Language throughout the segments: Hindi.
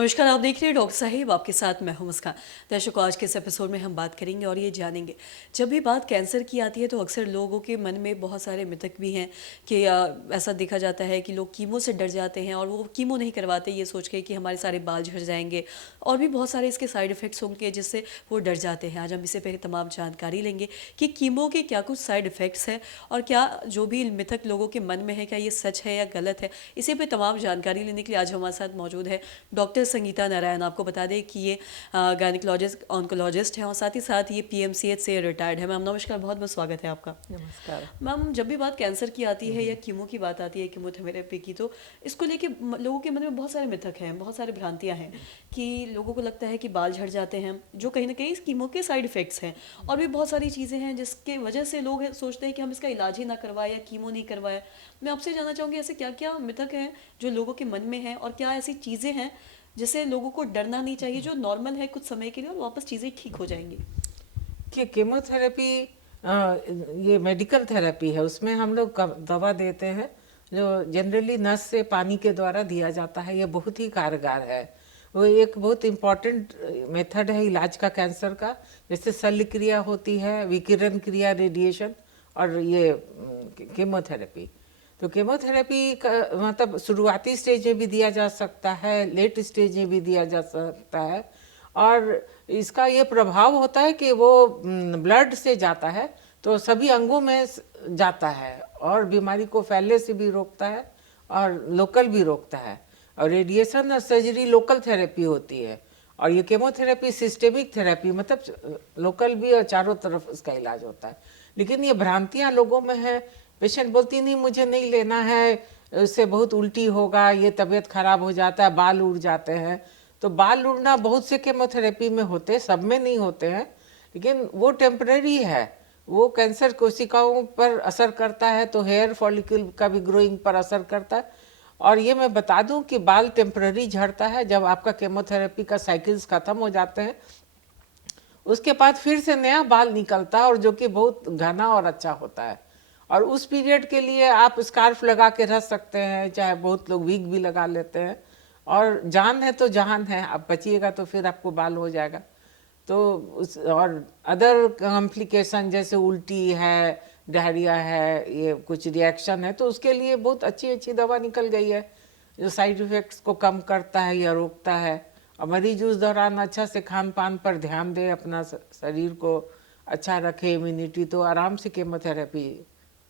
नमस्कार, आप देख रहे हैं डॉक्टर साहिब, आपके साथ मैं हूं मुस्कान। दर्शकों, आज के इस एपिसोड में हम बात करेंगे और ये जानेंगे, जब भी बात कैंसर की आती है तो अक्सर लोगों के मन में बहुत सारे मिथक भी हैं कि ऐसा देखा जाता है कि लोग कीमो से डर जाते हैं और वो कीमो नहीं करवाते ये सोच के कि हमारे सारे बाल झड़ जाएंगे और भी बहुत सारे इसके साइड इफ़ेक्ट्स होंगे जिससे वो डर जाते हैं। आज हम इसे पे तमाम जानकारी लेंगे कि कीमो के क्या कुछ साइड इफ़ेक्ट्स हैं और क्या जो भी मिथक लोगों के मन में है क्या ये सच है या गलत है। इसी पे तमाम जानकारी लेने के लिए आज हमारे साथ मौजूद है डॉक्टर संगीता नारायण। आपको बता दें कि ये गायनिकोलॉजिस्ट ऑन्कोलॉजिस्ट हैं और साथ ही पीएमसीएच से रिटायर्ड है। मैम नमस्कार, बहुत बहुत स्वागत है आपका। नमस्कार। मैम, जब भी बात कैंसर की आती है या कीमो की बात आती है, कीमोथेरेपी की, तो इसको लेके लोगों के मन में बहुत सारे मिथक हैं, बहुत सारी भ्रांतियां हैं कि लोगों को लगता है कि बाल झड़ जाते हैं, जो कहीं ना कहीं इस कीमो के साइड इफ़ेक्ट्स हैं। और भी बहुत सारी चीज़ें हैं जिसके वजह से लोग सोचते हैं कि हम इसका इलाज ही ना करवाएं या कीमो नहीं करवाएं। मैं आपसे जानना चाहूँगी ऐसे क्या क्या मिथक हैं जो लोगों के मन में हैं और क्या ऐसी चीज़ें हैं जिससे लोगों को डरना नहीं चाहिए, जो नॉर्मल है कुछ समय के लिए और वापस चीज़ें ठीक हो जाएंगी। कि कीमोथेरेपी ये मेडिकल थेरेपी है, उसमें हम लोग दवा देते हैं जो जनरली नस से पानी के द्वारा दिया जाता है। ये बहुत ही कारगर है। वो एक बहुत इम्पॉर्टेंट मेथड है इलाज का कैंसर का। जैसे शल्य क्रिया होती है, विकिरण क्रिया, रेडिएशन, और ये कीमोथेरेपी। तो कीमोथेरेपी का मतलब शुरुआती स्टेज में भी दिया जा सकता है, लेट स्टेज में भी दिया जा सकता है। और इसका ये प्रभाव होता है कि वो ब्लड से जाता है तो सभी अंगों में जाता है और बीमारी को फैलने से भी रोकता है और लोकल भी रोकता है। और रेडिएशन और सर्जरी लोकल थेरेपी होती है, और ये केमोथेरेपी सिस्टेमिक थेरेपी, मतलब लोकल भी और चारों तरफ इसका इलाज होता है। लेकिन ये भ्रांतियां लोगों में है। पेशेंट बोलती नहीं, मुझे नहीं लेना है, इससे बहुत उल्टी होगा, ये तबीयत खराब हो जाता है, बाल उड़ जाते हैं। तो बाल उड़ना बहुत से केमोथेरेपी में होते, सब में नहीं होते हैं, लेकिन वो टेम्पररी है। वो कैंसर कोशिकाओं पर असर करता है तो हेयर फॉलिकल का भी ग्रोइंग पर असर करता है। और ये मैं बता दूं कि बाल टेम्पररी झड़ता है जब आपका केमोथेरेपी का साइकिल्स खत्म हो जाते हैं, उसके बाद फिर से नया बाल निकलता है, और जो कि बहुत घना और अच्छा होता है। और उस पीरियड के लिए आप स्कार्फ लगा के रह सकते हैं, चाहे बहुत लोग विग भी लगा लेते हैं। और जान है तो जहान है, आप बचिएगा तो फिर आपको बाल हो जाएगा। तो उस और अदर कॉम्प्लिकेशन जैसे उल्टी है, डायरिया है, ये कुछ रिएक्शन है, तो उसके लिए बहुत अच्छी अच्छी दवा निकल गई है जो साइड इफ़ेक्ट्स को कम करता है या रोकता है। और मरीज उस दौरान अच्छा से खान पान पर ध्यान दे, अपना शरीर को अच्छा रखे, इम्यूनिटी, तो आराम से केमोथेरेपी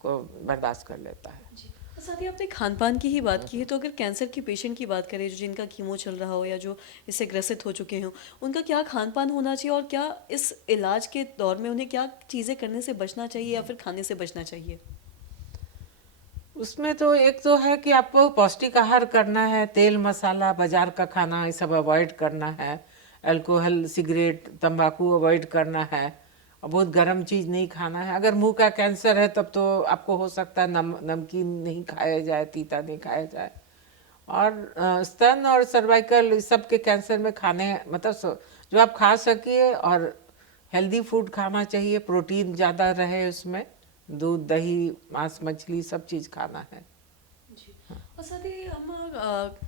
को बर्दाश्त कर लेता है। जी। और साथ ही आपने खान पान की ही बात की है, तो अगर कैंसर के पेशेंट की बात करें जो जिनका कीमो चल रहा हो या जो इससे ग्रसित हो चुके हों, उनका क्या खान पान होना चाहिए और क्या इस इलाज के दौर में उन्हें क्या चीज़ें करने से बचना चाहिए या फिर खाने से बचना चाहिए। उसमें तो एक तो है कि आपको पौष्टिक आहार करना है, तेल मसाला बाजार का खाना ये सब अवॉइड करना है, अल्कोहल, सिगरेट, तंबाकू अवॉइड करना है, और बहुत गर्म चीज़ नहीं खाना है। अगर मुंह का कैंसर है तब तो आपको हो सकता है नमकीन नहीं खाया जाए, तीता नहीं खाया जाए। और स्तन और सर्वाइकल इस सब के कैंसर में खाने मतलब जो आप खा सकिए, और हेल्दी फूड खाना चाहिए, प्रोटीन ज़्यादा रहे उसमें, दूध, दही, मांस, मछली, सब चीज़ खाना है। जी। और साथ ही हम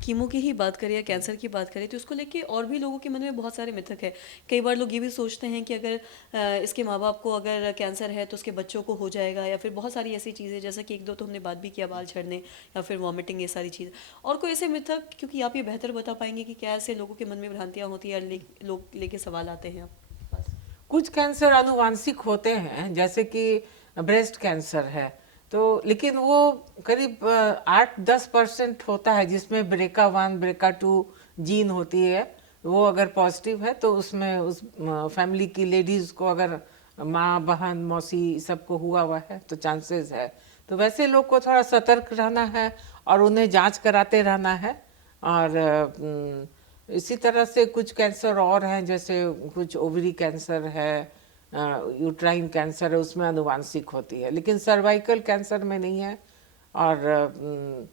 कीमो की ही बात करें या कैंसर की बात करें तो उसको लेके और भी लोगों के मन में बहुत सारे मिथक है। कई बार लोग ये भी सोचते हैं कि अगर इसके माँ बाप को अगर कैंसर है तो उसके बच्चों को हो जाएगा, या फिर बहुत सारी ऐसी चीज़ें जैसा कि एक दो तो हमने बात भी किया, बाल झड़ने या फिर वॉमिटिंग, ये सारी चीज़। और कोई ऐसे मिथक, क्योंकि आप ये बेहतर बता पाएंगे कि क्या ऐसे लोगों के मन में भ्रांतियाँ होती है या लोग लेके सवाल आते हैं आपके पास। कुछ कैंसर आनुवांशिक होते हैं, जैसे कि ब्रेस्ट कैंसर है, तो लेकिन वो करीब 8-10% होता है जिसमें BRCA1 BRCA2 जीन होती है। वो अगर पॉजिटिव है तो उसमें उस फैमिली की लेडीज को, अगर माँ, बहन, मौसी सबको हुआ है तो चांसेस है। तो वैसे लोग को थोड़ा सतर्क रहना है और उन्हें जांच कराते रहना है। और इसी तरह से कुछ कैंसर और हैं, जैसे कुछ ओवरी कैंसर है, यूट्राइन कैंसर है, उसमें आनुवांशिक होती है, लेकिन सर्वाइकल कैंसर में नहीं है। और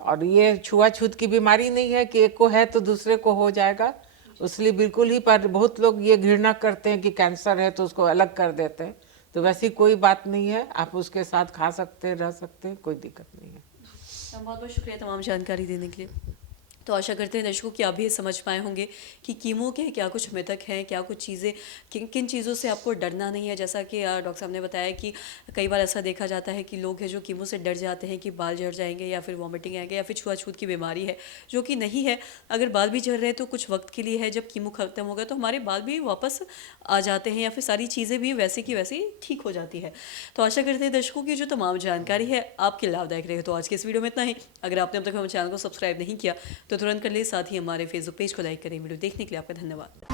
और ये छुआछूत की बीमारी नहीं है कि एक को है तो दूसरे को हो जाएगा, इसलिए बिल्कुल ही। पर बहुत लोग ये घृणा करते हैं कि कैंसर है तो उसको अलग कर देते हैं, तो वैसी कोई बात नहीं है, आप उसके साथ खा सकते हैं, रह सकते हैं, कोई दिक्कत नहीं है। बहुत बहुत शुक्रिया तमाम जानकारी देने के लिए। तो आशा करते हैं दर्शकों कि आप भी ये समझ पाए होंगे कि कीमो के क्या कुछ मिथक हैं, क्या कुछ चीज़ें, किन किन चीज़ों से आपको डरना नहीं है। जैसा कि डॉक्टर साहब ने बताया कि कई बार ऐसा देखा जाता है कि लोग हैं जो कीमो से डर जाते हैं कि बाल झड़ जाएंगे या फिर वॉमिटिंग आएंगे या फिर छुआछूत की बीमारी है, जो कि नहीं है। अगर बाल भी झड़ रहे हैं तो कुछ वक्त के लिए है, जब कीमो खत्म होगा तो हमारे बाल भी वापस आ जाते हैं या फिर सारी चीज़ें भी वैसे की वैसी ठीक हो जाती है। तो आशा करते हैं दर्शकों की जो तमाम जानकारी है आपके लाभदायक रहे। तो आज के इस वीडियो में इतना ही। अगर आपने अब तक हमारे चैनल को सब्सक्राइब नहीं किया तो तुरंत कर ले, साथ ही हमारे फेसबुक पेज को लाइक करें। वीडियो देखने के लिए आपका धन्यवाद।